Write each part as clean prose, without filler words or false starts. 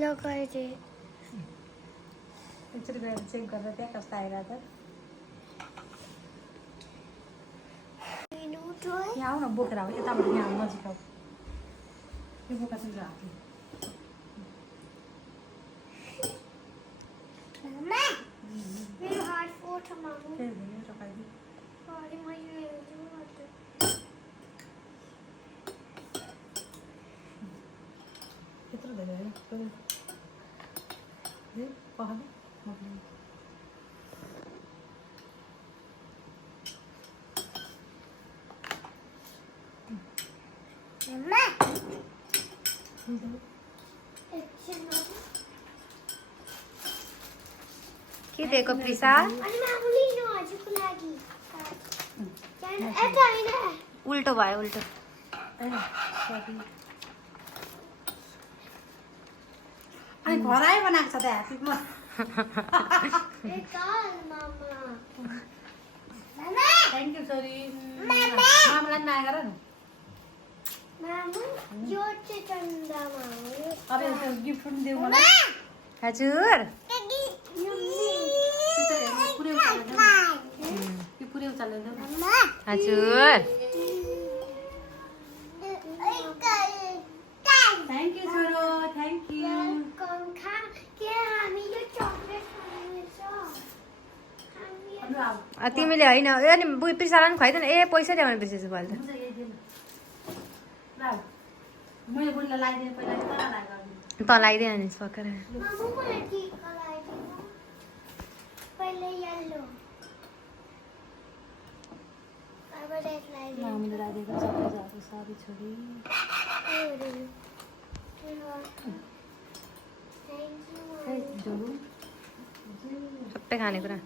लगाइदिए एकचोटि गएर चेक गरेर त्यहाँ कस्तो आइरहेको छ यहाँ आऊ न बोकेर आऊ यताबाट यहाँ नजिक आऊ यो बोका चाहिँ हातले मेरो हात फोटो मागु त्यही भयो टकाइदियो अरे मैले त्यत्रो धेरै है पखाले मम्मा के दिएको प्रिसा अनि मागु लिनु हजुरको लागि यता हैन उल्टो भयो उल्टो अनि घर आयो बनाएको छ त ह्याप्पीमा ए काल मामा मामा थ्याङ्क यू सरी मामालाई माया गर न मामा यो चाहिँ चन्दामा हो अब यसो गिफ्ट पनि देऊ मलाई हजुर पुरै उचालेर देऊ न हजुर थ्याङ्क यू छोरो थ्याङ्क यू तिमीले होइन अनि प्रिसालाई पनि खुवाइदिनु ए पैसा ल्याउने बिर्सेछु भन्छ मैले बुढीलाई लगाइदिएँ पहिला त लगाइदिएन नि सकेर हामीले लगाइदिएको सबैजनाको सरी छोरी सबै खानेकुरा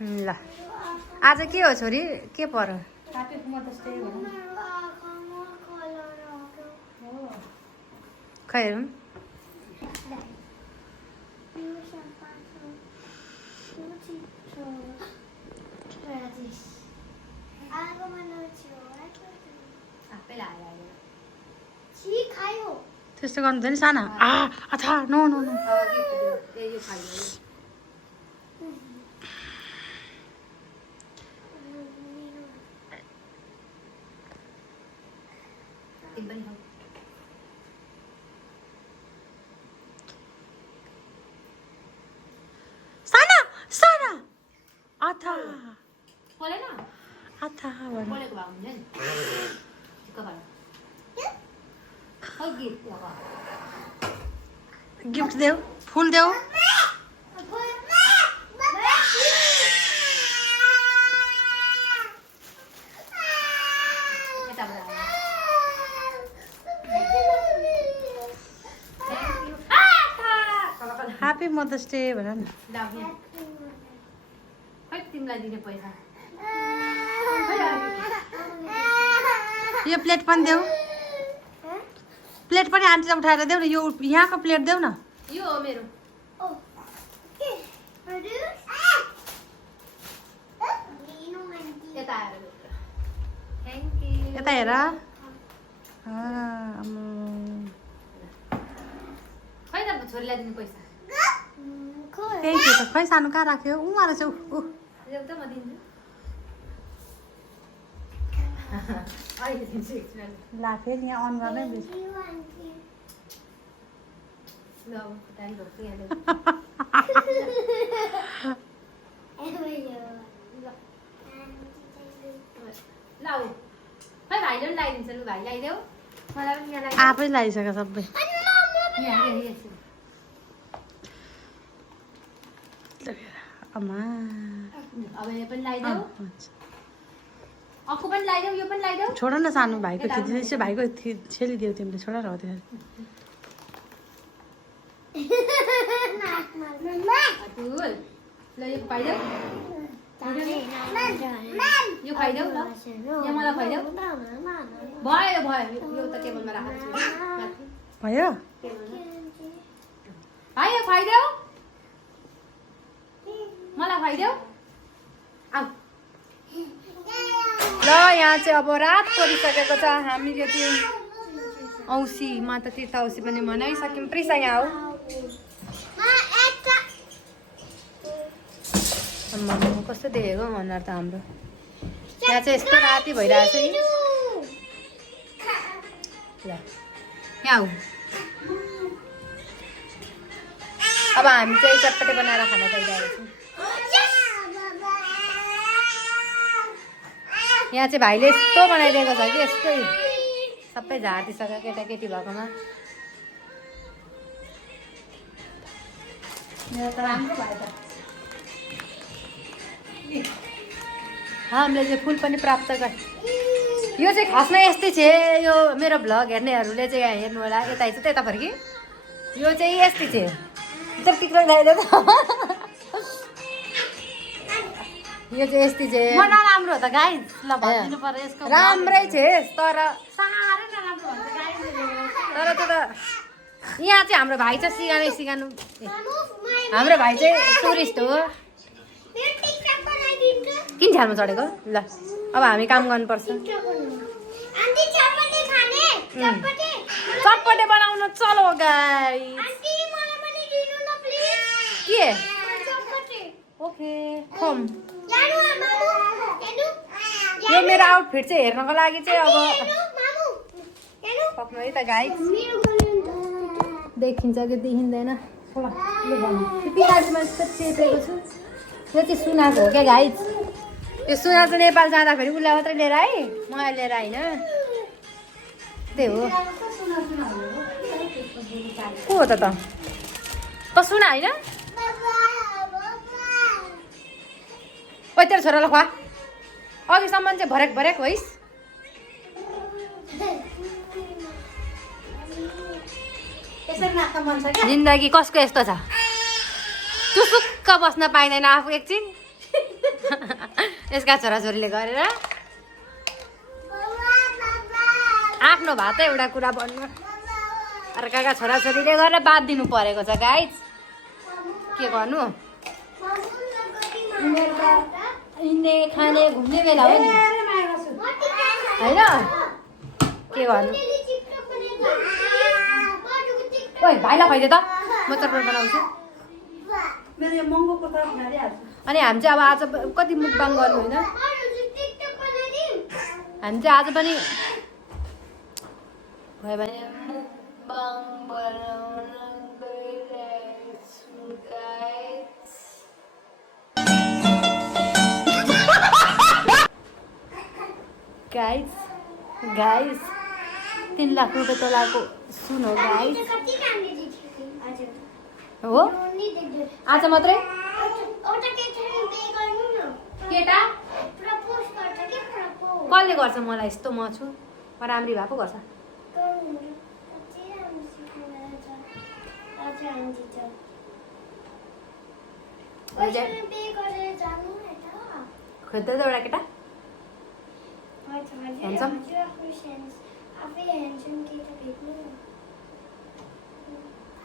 ल आज के हो छोरी के पर्यो खै हेरौँ त्यस्तो गर्नु हुँदैन साना अच्छा नो नो नो साना साना आथा आथा गिफ्ट देऊ फुल देऊ ह्याप्पी मदर्स डे भन न तिमीलाई दिने पैसा यो प्लेट पनि देऊ प्लेट पनि आन्टीलाई उठाएर देऊ न यो यहाँको प्लेट देऊ न यो हो मेरो यता हेर खै त छोरीलाई दिने पैसा त्यही थियो त खै सानो कहाँ राख्यो ऊ आएर चाहिँ ऊ त म दिन्छु अहिले दिन्छु एकछिन ला फेरि यहाँ अन गर्नै बिर्स ल अब खुट्टाले ढोक्छु यहाँ ल खै भाइले पनि लगाइदिन्छ लु भाइ लगाइदेऊ मलाई पनि यहाँ आफै लगाइसक्यो सबै आमा अब यो पनि लगाइदेऊ अक्कु पनि लगाइदेऊ यो पनि लगाइदेऊ छोड न सानो भाइको खिचिदिएपछि भाइको छेलिदियो तिमीले छोड र हो त्यो हजुर ल यो खुवाइदेऊ यो खुवाइदेऊ ल यहाँ मलाई खुवाइदेऊ भयो भयो यो त टेबलमा राखेको छु भयो भाइ यो खुवाइदेऊ मलाई खुवाइदेऊ आऊ ल यहाँ चाहिँ अब रात परिसकेको छ। हामीले त्यो औँसी माता तीर्थ औँसी पनि मनाइसक्यौँ। प्रिसा यहाँ हो। कस्तो देखेको अनुहार त हाम्रो। यहाँ चाहिँ यस्तो राति भइरहेको छ नि। ल यहाँ हो। अब हामी चाहिँ चटपटे बनाएर खाना खाइरहेको छौँ। यहाँ चाहिँ भाइले यस्तो बनाइदिएको छ कि यस्तै सबै झारिदिइसक्यो केटाकेटी भएकोमा। मेरो त राम्रो भयो त। हामीले चाहिँ फुल पनि प्राप्त गरे। यो चाहिँ खासमा यस्तै छ। यो मेरो भ्लग हेर्नेहरूले चाहिँ यहाँ हेर्नु होला। यता चाहिँ त्यता फर्की यो चाहिँ यस्तै छ। टिक्रो लगाइदियो त। यो चाहिँ यस्तै छ। राम्रो हो त गाई। ल भनिदिनु पर्यो यसको। राम्रै छ तर साह्रै नराम्रो भन्छ गाई। तर त्यो त यहाँ चाहिँ हाम्रो भाइ छ सिगानु। हाम्रो भाइ चाहिँ टुरिस्ट हो। किन झ्यालमा चढेको? ल अब हामी काम गर्नुपर्छ। चटपटे बनाउन चलो गाइस। के ओके खम। यो मेरो आउटफिट चाहिँ हेर्नको लागि चाहिँ अब सक्नु है त गाइस। देखिन्छ कि देखिँदैन? पिताजीमा चेपेको छु। यो चाहिँ सुनाको हो क्या गाइस। यो सुना चाहिँ नेपाल जाँदाखेरि उसलाई मात्रै लिएर आएँ, मलाई लिएर आइन। त्यही हो। को हो त सुना होइन? ओ तेरो छोरालाई खुवा। अघिसम्म चाहिँ भरेक होइस्। जिन्दगी कसको यस्तो छ? टुसुक्क बस्न पाइँदैन आफू एकछिन। यसका छोराछोरीले गरेर आफ्नो भए त एउटा कुरा भन्नु, अर्काका छोराछोरीले गरेर बात दिनु परेको छ गाइस। के गर्नु? हिँड्ने खाने घुम्ने बेला हो नि होइन? के गर्नु? ओइ भाइलाई खुवाइदियो त, म चटपट बनाउँछु। अनि हामी चाहिँ अब आज कति मुकबाङ गर्नु होइन? हामी चाहिँ आज पनि भयो भने मुकबाङ बनाउन गइरहेछु गाइस। गाइस 3 लाख रुपियाँ तोलाको सुन हो गाइस। हो आज मात्रै केटा कसले गर्छ? मलाई यस्तो म छु राम्री भए पो गर्छ। खोज्दै त एउटा केटा ह्यान्डसम।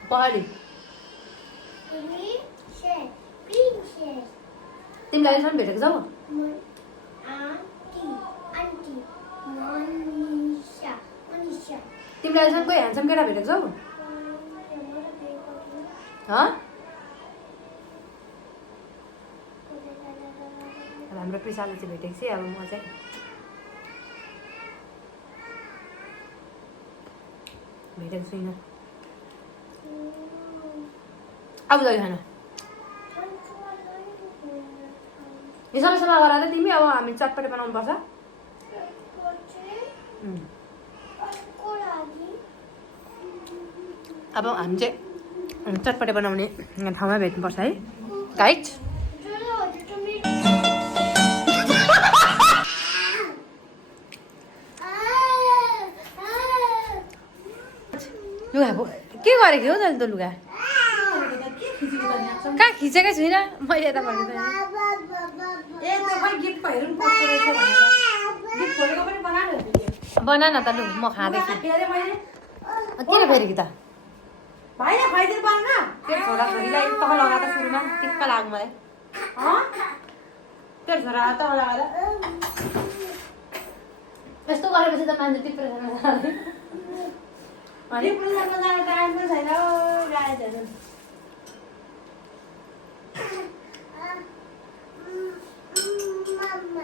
पहाडी तिमीलाई अहिलेसम्म भेटेको छौ? तिमीलाई अहिलेसम्म कोही ह्यान्डसम केटा भेटेको छौ? हाम्रो प्रिसाले चाहिँ भेटेको छु। अब म चाहिँ भेटेको छुइनँ। अब जाऊ खाना यो सबै सफा गर त तिमी। अब हामी चटपटे बनाउनु पर्छ। अब हामी चाहिँ चटपटे बनाउने ठाउँमा भेट्नुपर्छ है गाइस। लुगा के गरेको हो तैँले त? लुगा कहाँ खिचेकै छुइनँ मैले। यता फर्किँदैन बना न त लु, म खाँदैछु। किन फेरि त तेरो छोराछोरीलाई तह लगाएर सुरुमा टिक्क लाग्यो मलाई। तेरो छोरा त लगाएर यस्तो गरेपछि त मान्छे डिप्रेसनमा जाने अनि डिप्रेसनमा जाने टाइम पनि छैन गाडी हेर्नु मम्मा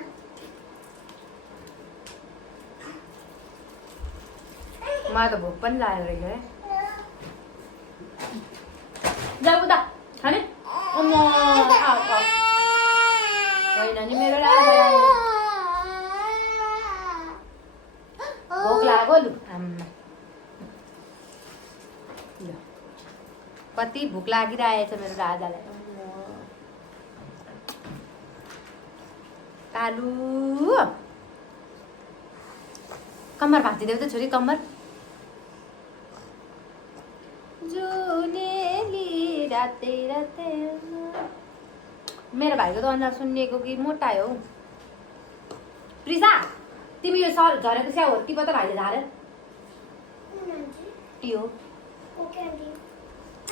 मलाई त भोक पनि लागेको रहेछ है जाऊ त खाने होइन नि मेरो भोक लाग्यो लु आम्मा ल कति भोक लागिरहेछ मेरो राजालाई कालु कम्मर भाँचिदेऊ त छोरी कम्मर जुनेली राते राते मेरो भाइको त अनुहार सुन्निएको कि मोटायो हौ प्रिसा तिमी यो सर झरेको स्याउ हो कि पो त भाइले झारे टियो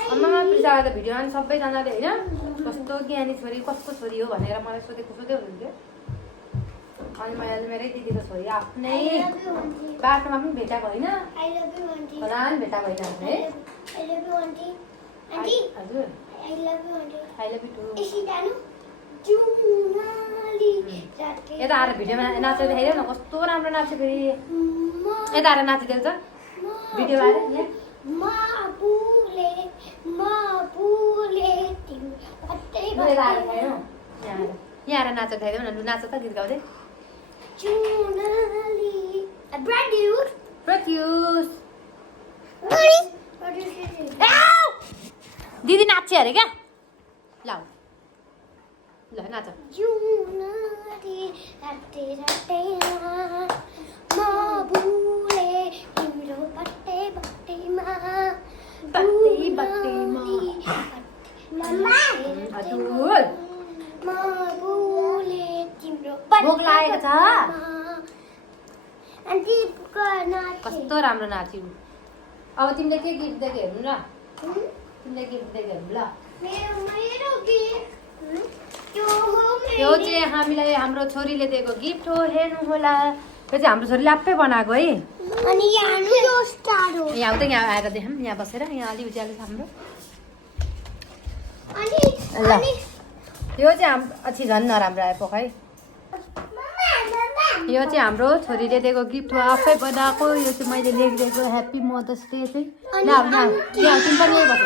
आमामा प्रिसालाई त भिडियोमा पनि सबैजनाले होइन कस्तो ज्ञानी छोरी कसको छोरी हो भनेर मलाई सोधेको हुनुहुन्थ्यो अनि मैले मेरै दिदीको छोरी आफ्नै बाटोमा पनि भेटाएको होइन होला नि भेटाएको होइन है हजुर आई लभ यु टु यता आएर भिडियोमा नाचेर देखाइदेऊ न कस्तो राम्रो नाच्यो फेरि यता आएर नाचिदेऊ त भिडियोमा आएर यहाँ आएर नाचेर देखाइदेऊ न लु नाच त गीत गाउँदै प्रत्युष दिदी नाच्यो अरे क्या ल ल नाच भोक लागेको छ कस्तो राम्रो नाच्यौ अब तिमीले के गिफ्ट दिएको हेर्नु ल तिमीले गिफ्ट दिएको हेर्नु ल यो चाहिँ हामीलाई हाम्रो छोरीले दिएको गिफ्ट हो हेर्नु होला यो चाहिँ हाम्रो छोरीले आफै बनाएको है यहाँ आउँदै यहाँ आएर देखाऊँ यहाँ बसेर यहाँ अलि उज्यालो छ हाम्रो ल यो चाहिँ अछि झन् नराम्रो आयो खै यो चाहिँ हाम्रो छोरीले दिएको गिफ्ट हो आफै बनाएको यो चाहिँ मैले लेखिदिएको ह्याप्पी मदर्स डे चाहिँ तिमी पनि यही बस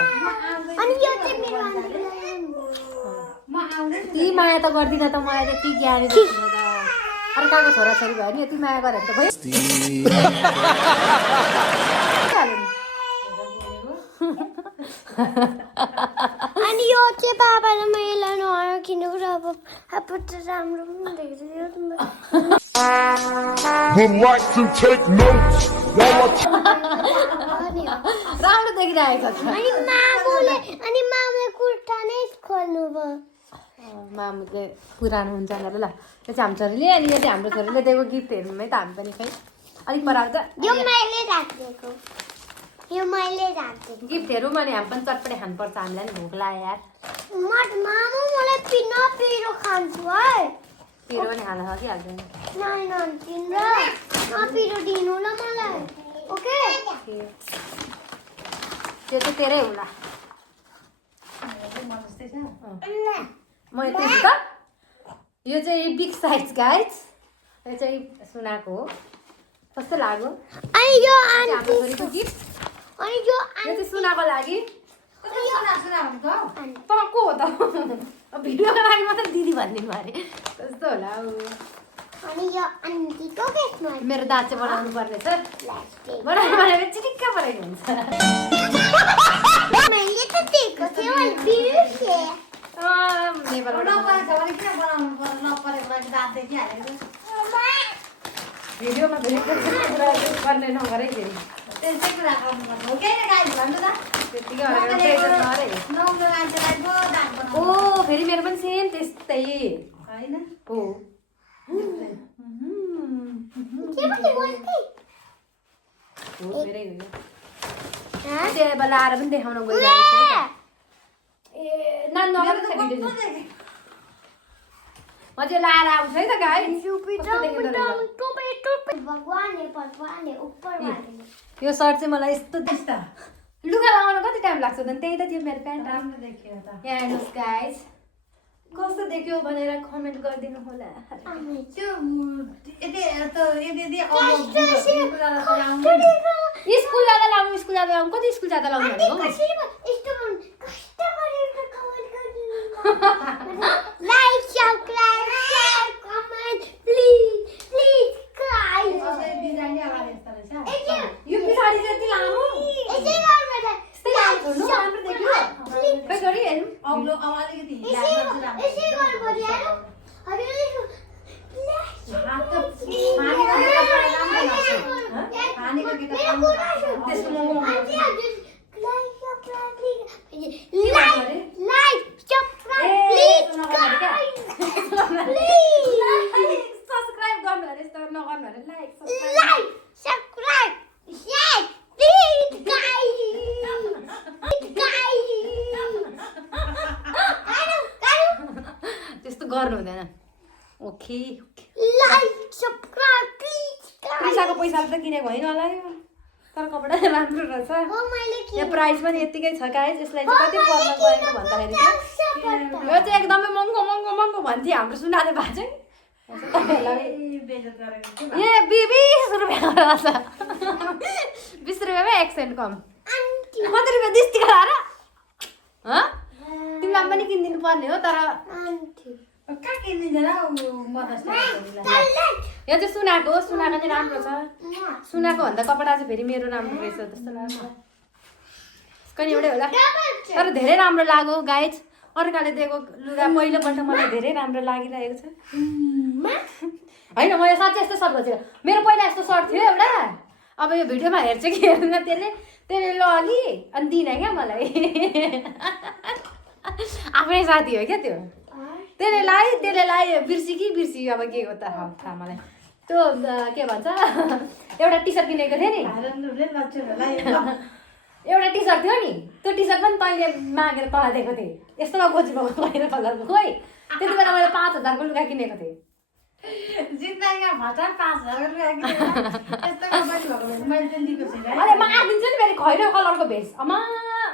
यति माया त गर्दिनँ त मलाई यति ज्ञानी अर्काको छोराछोरी भयो नि यति माया गरेर त भयो अनि यो चाहिँ बाबालाई मैले नकिनेको अब त राम्रो पनि देख्दै would like to take notes while I राम्रो देखिरहेको छ अनि मामुले कुर्ता नै खोल्नु भयो मामुले पुरानो हुन्छ भनेर ल यो चाहिँ हाम्रो छोरीले अनि यो चाहिँ हाम्रो छोरीले दिएको गिफ्ट हेर्नुमै त हामी पनि खै अलिक पराउँछ यो मैले राखिदिएको गिफ्ट हेरौँ अनि हामी पनि चटपटे खानुपर्छ हामीलाई नि भोक लाग्यो यार मामु मलाई पिरो खान्छु है पिरो पनि खान सकिहाल्दैन पिरो दिनु ल मलाई ओके त्यो चाहिँ तेरै होला म यति त यो चाहिँ बिग साइज गाइज यो चाहिँ सुनाको हो कस्तो लाग्यो अनि यो हाम्रो छोरीको गिफ्ट अनि यो चाहिँ सुनाको लागि तँको हो त भिडियोको लागि मात्रै दिदी भनिदिनु अरे कस्तो होला अनि यो आन्टीको केसमा मेरो दाँत चाहिँ बनाउनु पर्ने छ बनाउनु भनेर चिटिक्क बनाइदिनु हुन्छ मैले त दिएको थिएँ मैले बिर्सेँ भिडियोमा गर्ने नगरै फेरि ओ फेरि मेरो पनि सेम त्यस्तै हो त्यो बेला आएर पनि देखाउन गइरहेको छ ए नान नगरेको छ भिडियो म चाहिँ लाएर आउँछु है त गाई भगवान है ऊपर वाले यो सर्ट चाहिँ मलाई यस्तो त्यस्ता लुगा लगाउन कति टाइम लाग्छ त त्यही त थियो मेरो प्यान्ट राम्रो देखियो त यहाँ हेर्नुहोस् गाइस कस्तो देख्यो भनेर कमेन्ट गरिदिनु होला त्यो यदि अब स्कुल जाँदा लाउनु कति स्कुल जाँदा लाउनु भनेको Like, subscribe, share, comment, please, guys. यो पछाडि चाहिँ यति लामो यस्तै लामो छोड्नु राम्रो देखियो खै गरी हेर्नु अग्लो अलिकति सब्स्क्राइब गर्नु अरे यस्तो नगर्नु अरे लाइक त्यस्तो गर्नु हुँदैन ओके पैसाको पैसाले त किनेको होइन होला यो तर कपडा राम्रो रहेछ यो प्राइस पनि यतिकै छ गाइस यसलाई चाहिँ कति पर्न गएको भन्दाखेरि यो चाहिँ एकदमै महँगो भन्थे हाम्रो सुनाले भए चाहिँ ए 20 रुपियाँ रहेछ 20 रुपियाँमै एक्सेन्ट कम कति रुपियाँ 30 टिका लाएर तिमीलाई पनि किनिदिनु पर्ने हो तर कहाँ किनिदिँदैन यो चाहिँ सुनाको चाहिँ राम्रो छ सुनाको भन्दा कपडा चाहिँ फेरि मेरो राम्रो रहेछ जस्तो लाग्छ कहिले एउटै होला तर धेरै राम्रो लाग्यो गाइज अर्काले दिएको लुगा पहिलोपल्ट मलाई धेरै राम्रो लागिरहेको छ होइन मैले साँच्चै यस्तो सर्ट खोजेको मेरो पहिला यस्तो सर्ट थियो एउटा अब यो भिडियोमा हेर्छ कि हेर्दैन त्यसले लगी अनि दिने क्या मलाई आफ्नै साथी हो क्या त्यो त्यसले लायो बिर्सी अब के हो त थाहा मलाई त्यो के भन्छ एउटा टी सर्ट किनेको थिएँ नि एउटा टी सर्ट थियो नि त्यो टी सर्ट पनि तैँले मागेर तँलाई दिएको थिएँ यस्तोमा गोजीमा पहिरो कलरको खोइ त्यति बेला मैले 5,000 को लुगा किनेको थिएँ जिन्दगीमा भटार 5,000 रुपियाँ अरे मागिदिन्छु नि फेरि खैरो कलरको भेस्ट अमा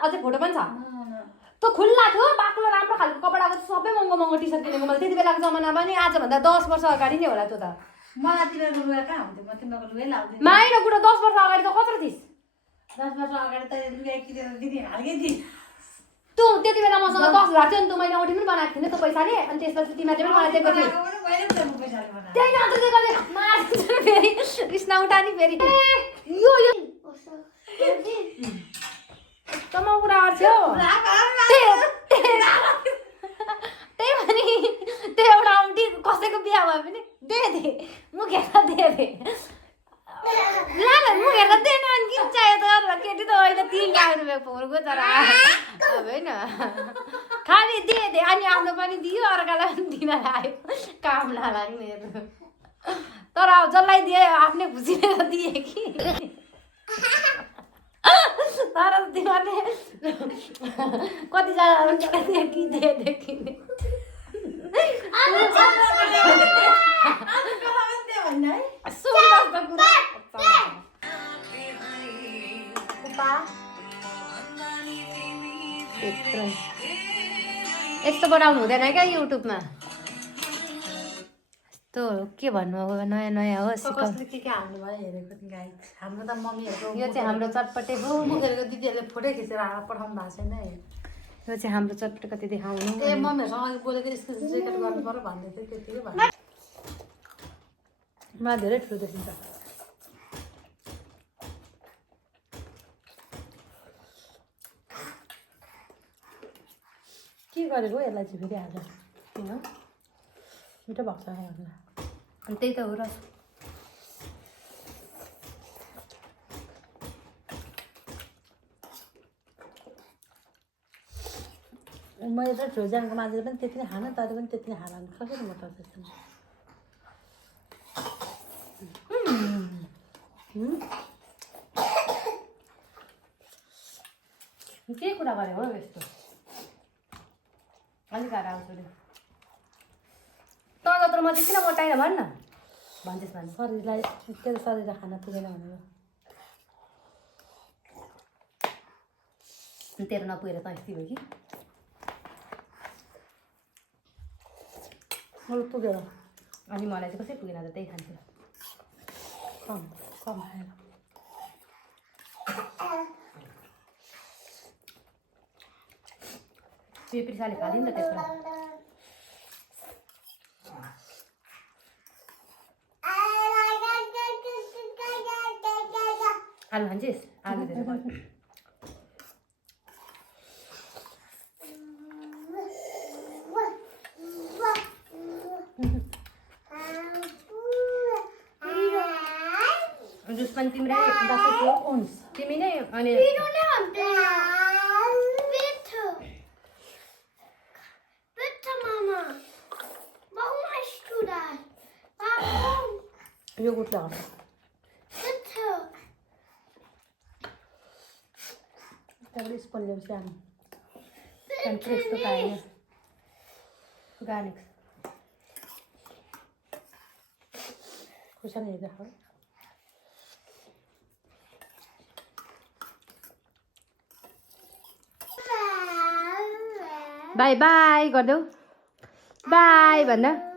अझै फोटो पनि छ त्यो खुल्ला थियो बाक्लो राम्रो खालको कपडाको सबै महँगो टी सर्ट किनेको मैले त्यति बेलाको जमानामा नि आजभन्दा 10 वर्ष अगाडि नै होला त्यो त मलाई तिमीहरूको लुगा कहाँ हुन्थ्यो म तिमीहरूको लुगै लाउँथेँ माइन कुरा 10 वर्ष अगाडि त कत्रो थिइस् 10 वर्ष अगाडि त लुगा किनेर दिने हालकै थिएँ तँ त्यति बेला मसँग 10,000 थियो नि त मैले औँठी पनि बनाएको थिएँ नि त पैसाले अनि त्यसपछि तिमीहरूले पनि मलाई दिएको थियो त्यही मात्र दिएको मार्छु फेरि रिस्ना उठा नि फेरि यो तम कुरा गर्थ्यो त्यही पनि त्यो एउटा औँठी कसैको बिहा भयो भने दे मुख हेर्दा दे मुख हेर्दा दिएन अनि किन चाहियो त केटी त अहिले 3 लाख रुपियाँ फोरको तर अब होइन खालि दे अनि आफ्नो पनि दियो अर्कालाई पनि दिन लाग्यो काम नलाग्ने तर अब जसलाई दिए आफ्नै खुसीले त दिए कि तर तिमीहरूले कतिजना दिए कि किने यस्तो बनाउनु हुँदैन क्या युट्युबमा यस्तो के भन्नु अब नयाँ हो कसले के हाल्नु भयो हेरेको थिएँ गाई हाम्रो त मम्मीहरूको यो चाहिँ हाम्रो चटपटे हो मुखेरको दिदीहरूले फोटो खिचेर पठाउनु भएको छैन है यो चाहिँ हाम्रो चटपटे कति देखाउनु ए मम्मीहरूसँग अघि बोलेको स्क्रिन रेकर्ड गर्नु पर्यो भन्दै थियो त्यतिकै भन्नु मलाई धेरै ठुलो देखिन्छ के गरेको यसलाई चाहिँ फेरि हाल्छ किन मिठो भएको छ अनि त्यही त हो र मैले त फ्रोजनको मान्छेले पनि त्यति नै खान तर पनि त्यति नै खान कसरी म त के कुरा गरेको हो यस्तो अलिक आएर आउँछु नि त जत्रो म चाहिँ किन मोटाइन भन् न भन्दैछ भने शरीरलाई के त शरीर खाना पुगेन भनेर तेरो नपुगेर त यस्तै भयो कि मलाई पुग्यो अनि मलाई चाहिँ कसै पुगेन त त्यही खान्छु कम कम खाएर त्यो पिर्साले खाल्यो नि त त्यसको आलु खान्छेस् आलु दिएर जुस पनि तिम्रै दसैँको तिमी नै अनि यो गुट्ला हो त्यावेळी स्पल्ले सानो and presto tayo. Organics. Kusa nila ako. Bye bye, गरिदेऊ. Bye भन्दा